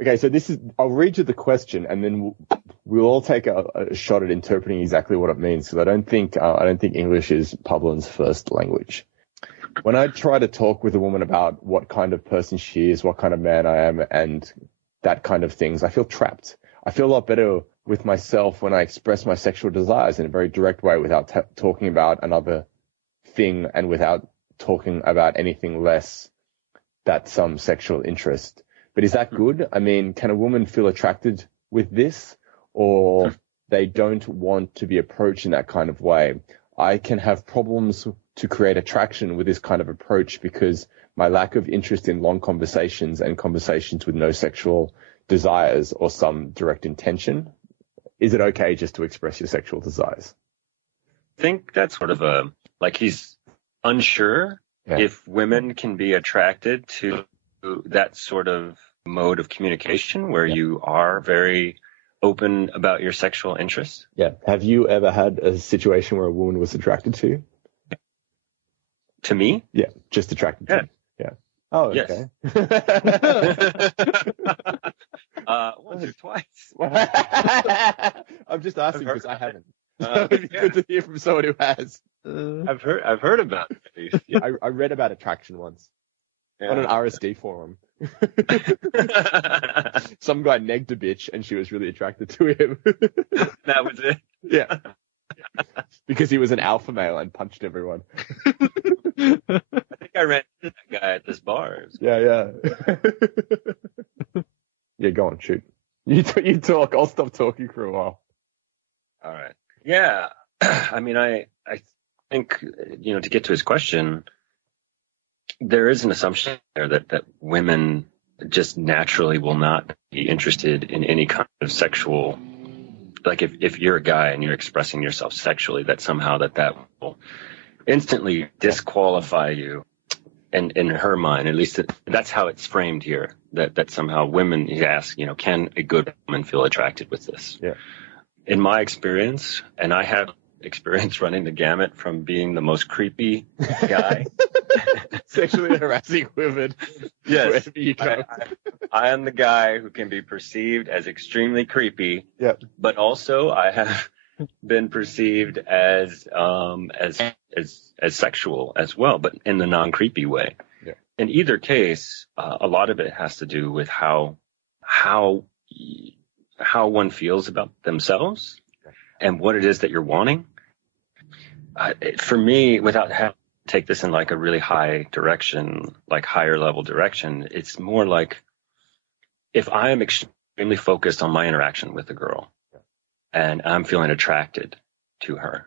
Okay, so I'll read you the question, and then we'll all take a shot at interpreting exactly what it means, because I don't think English is Pablo's first language. When I try to talk with a woman about what kind of person she is, what kind of man I am, and that kind of things, I feel trapped. I feel a lot better with myself when I express my sexual desires in a very direct way without talking about another thing and without talking about anything less that's some sexual interest. But is that good? I mean, can a woman feel attracted with this, or they don't want to be approached in that kind of way? I can have problems to create attraction with this kind of approach because my lack of interest in long conversations and conversations with no sexual desires or some direct intention. Is it okay just to express your sexual desires? I think that's sort of he's unsure if women can be attracted to that sort of mode of communication where you are very open about your sexual interests. Yeah. Have you ever had a situation where a woman was attracted to you? To me? Yeah, just attracted to you. Yeah. Oh, okay. Yes. Once or twice. I'm just asking because I haven't. It'd be good to hear from someone who has. I've heard about it. Yeah. I read about attraction once on an RSD forum. Some guy negged a bitch and she was really attracted to him. That was it? Yeah. Because he was an alpha male and punched everyone. I think I ran into that guy at this bar. Yeah. Yeah, go on, shoot. You talk. I'll stop talking for a while. All right. Yeah. I mean, I think, to get to his question, there is an assumption there that women just naturally will not be interested in any kind of sexual, like if you're a guy and you're expressing yourself sexually, that somehow that will instantly disqualify you. And in her mind, at least that's how it's framed here, that somehow women, he asks, can a good woman feel attracted with this? Yeah. In my experience, and I have experience running the gamut from being the most creepy guy, sexually harassing women. Yes, wherever you go. I am the guy who can be perceived as extremely creepy. Yep. But also I have been perceived as sexual as well, but in the non-creepy way. Yeah. In either case, a lot of it has to do with how one feels about themselves and what it is that you're wanting. For me, without having to take this in like a really high direction, like higher level direction, it's more like if I am extremely focused on my interaction with a girl and I'm feeling attracted to her,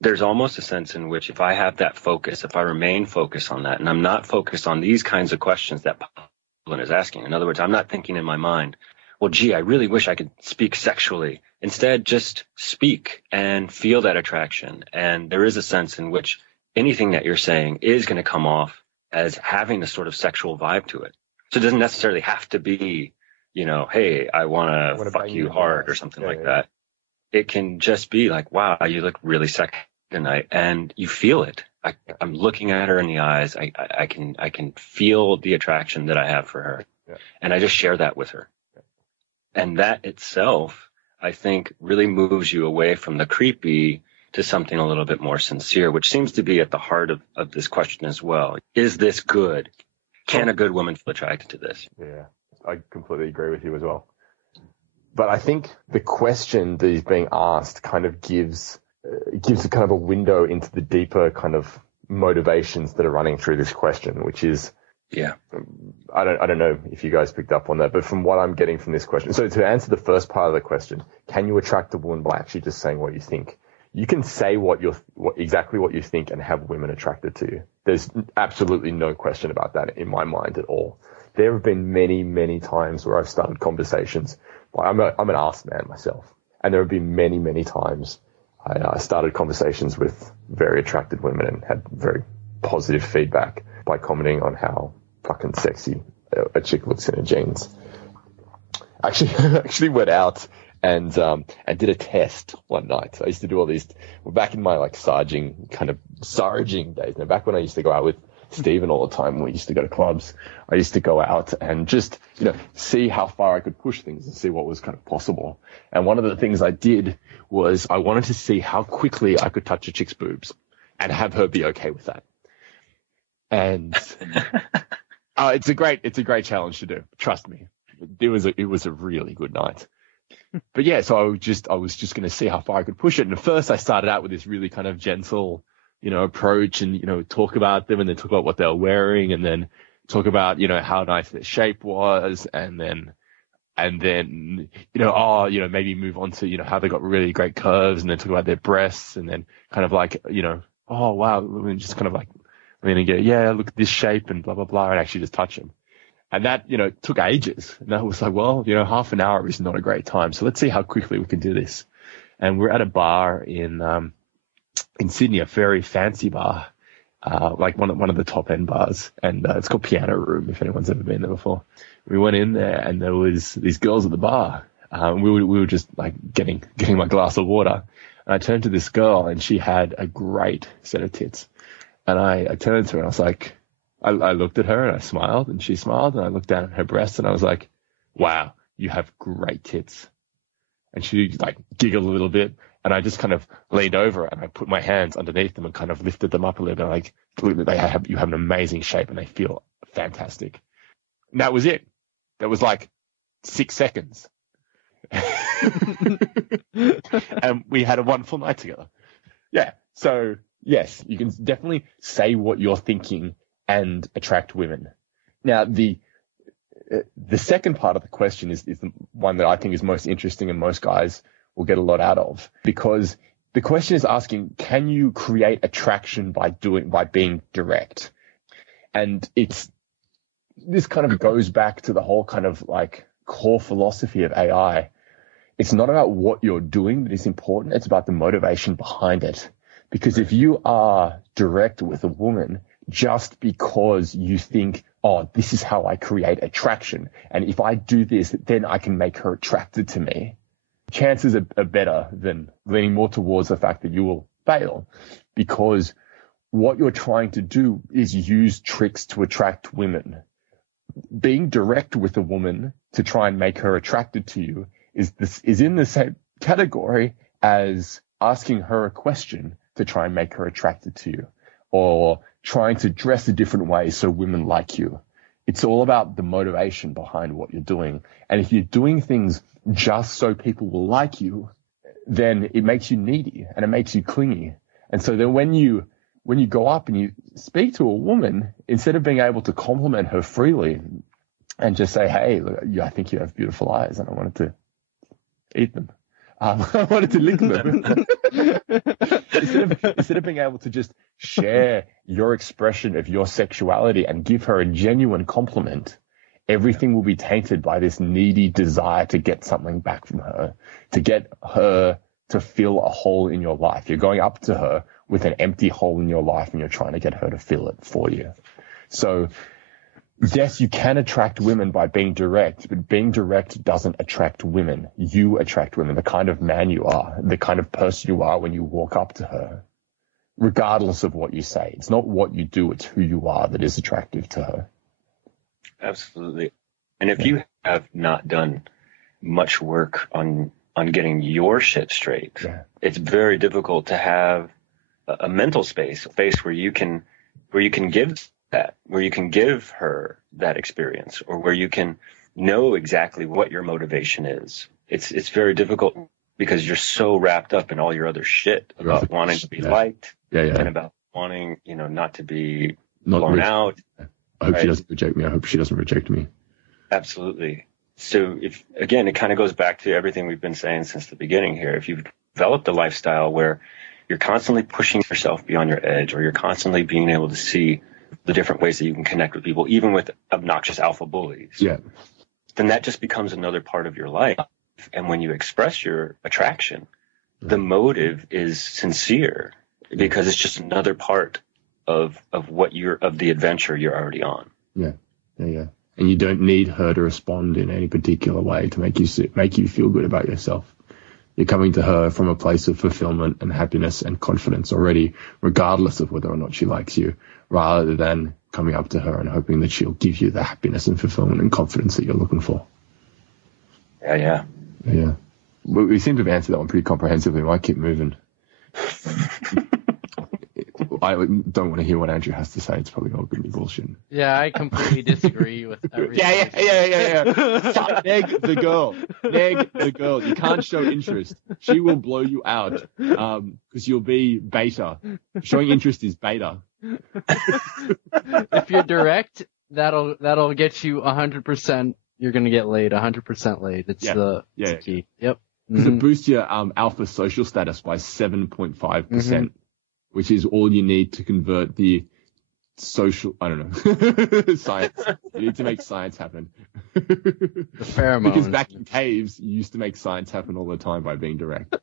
there's almost a sense in which if I have that focus, if I remain focused on that, and I'm not focused on these kinds of questions that Pablo is asking. In other words, I'm not thinking in my mind, well, gee, I really wish I could speak sexually. Instead, just speak and feel that attraction. And there is a sense in which anything that you're saying is going to come off as having a sort of sexual vibe to it. So it doesn't necessarily have to be, hey, I want to fuck you hard or something like that. It can just be like, wow, you look really sexy tonight, and you feel it. I'm looking at her in the eyes. I can feel the attraction that I have for her, and I just share that with her. And that itself, I think, really moves you away from the creepy to something a little bit more sincere, which seems to be at the heart of this question as well. Is this good? Can a good woman feel attracted to this? Yeah, I completely agree with you as well. But I think the question that is being asked kind of gives a kind of a window into the deeper kind of motivations that are running through this question, which is, I don't know if you guys picked up on that, but from what I'm getting from this question, so to answer the first part of the question, can you attract a woman by actually just saying what you think? You can say exactly what you think and have women attracted to you. There's absolutely no question about that in my mind at all. There have been many, many times where I've started conversations. I'm an ass man myself, and there have been many, many times I started conversations with very attracted women and had very positive feedback by commenting on how fucking sexy a chick looks in her jeans. Actually went out and did a test one night. I used to do all these back in my like sergeant days. Now, back when I used to go out with Stephen all the time when we used to go to clubs. I used to go out and just, see how far I could push things and see what was kind of possible. And one of the things I did was I wanted to see how quickly I could touch a chick's boobs and have her be okay with that. And it's a great challenge to do. Trust me. It was a really good night. But yeah, so I was just going to see how far I could push it. And at first I started out with this really kind of gentle, approach and, talk about them and then talk about what they were wearing and then talk about, how nice their shape was and then, maybe move on to, how they got really great curves and then talk about their breasts and then kind of like, oh, wow, and just kind of like, and go, yeah, look at this shape and blah, blah, blah, and actually just touch them. And that, took ages. And I was like, well, half an hour is not a great time. So let's see how quickly we can do this. And we're at a bar in Sydney, a very fancy bar, like one of the top end bars. And it's called Piano Room, if anyone's ever been there before. We went in there and there was these girls at the bar. We were just like getting my glass of water. And I turned to this girl and she had a great set of tits. And I turned to her and I was like, I looked at her and I smiled and she smiled and I looked down at her breasts and I was like, wow, you have great tits. And she like giggled a little bit and I just kind of leaned over and I put my hands underneath them and kind of lifted them up a little bit. Like, you have an amazing shape and they feel fantastic. And that was it. That was like 6 seconds. And we had a wonderful night together. Yeah. So yes, you can definitely say what you're thinking and attract women. Now, the second part of the question is the one that I think is most interesting and most guys will get a lot out of, because the question is asking, can you create attraction by being direct? And this kind of goes back to the whole kind of like core philosophy of AI. It's not about what you're doing that is important. It's about the motivation behind it. Because if you are direct with a woman just because you think, oh, this is how I create attraction, and if I do this, then I can make her attracted to me, chances are better than leaning more towards the fact that you will fail, because what you're trying to do is use tricks to attract women. Being direct with a woman to try and make her attracted to you is in the same category as asking her a question to try and make her attracted to you, or trying to dress a different way so women like you. It's all about the motivation behind what you're doing. And if you're doing things just so people will like you, then it makes you needy and it makes you clingy. And so then when you go up and you speak to a woman, instead of being able to compliment her freely and just say, hey, look, I think you have beautiful eyes and I wanted to eat them. I wanted to lick them. Instead of being able to just share your expression of your sexuality and give her a genuine compliment, everything will be tainted by this needy desire to get something back from her, to get her to fill a hole in your life. You're going up to her with an empty hole in your life and you're trying to get her to fill it for you. So yes, you can attract women by being direct, but being direct doesn't attract women. You attract women, the kind of man you are, the kind of person you are when you walk up to her, regardless of what you say. It's not what you do, it's who you are that is attractive to her. Absolutely. And if you have not done much work on getting your shit straight, it's very difficult to have a mental space, a space where you can give that, where you can give her that experience, or where you can know exactly what your motivation is. It's very difficult because you're so wrapped up in all your other shit about wanting to be liked and about wanting, not to be blown out. I hope she doesn't reject me. I hope she doesn't reject me. Absolutely. So it kind of goes back to everything we've been saying since the beginning here. If you've developed a lifestyle where you're constantly pushing yourself beyond your edge, or you're constantly being able to see the different ways that you can connect with people, even with obnoxious alpha bullies, then that just becomes another part of your life. And when you express your attraction, the motive is sincere because it's just another part of the adventure you're already on. Yeah. And you don't need her to respond in any particular way to make you feel good about yourself. You're coming to her from a place of fulfillment and happiness and confidence already, regardless of whether or not she likes you, rather than coming up to her and hoping that she'll give you the happiness and fulfillment and confidence that you're looking for. Yeah. We seem to have answered that one pretty comprehensively. We might keep moving. I don't want to hear what Andrew has to say. It's probably all going to be bullshit. Yeah, I completely disagree with everything. Yeah. Fuck, neg the girl. You can't show interest. She will blow you out because you'll be beta. Showing interest is beta. If you're direct, that'll get you 100%. You're going to get laid, 100% laid. It's the key. Yep. Because it boosts your alpha social status by 7.5%, which is all you need to convert the social, I don't know, science. You need to make science happen. The pheromones. Because back in caves, you used to make science happen all the time by being direct.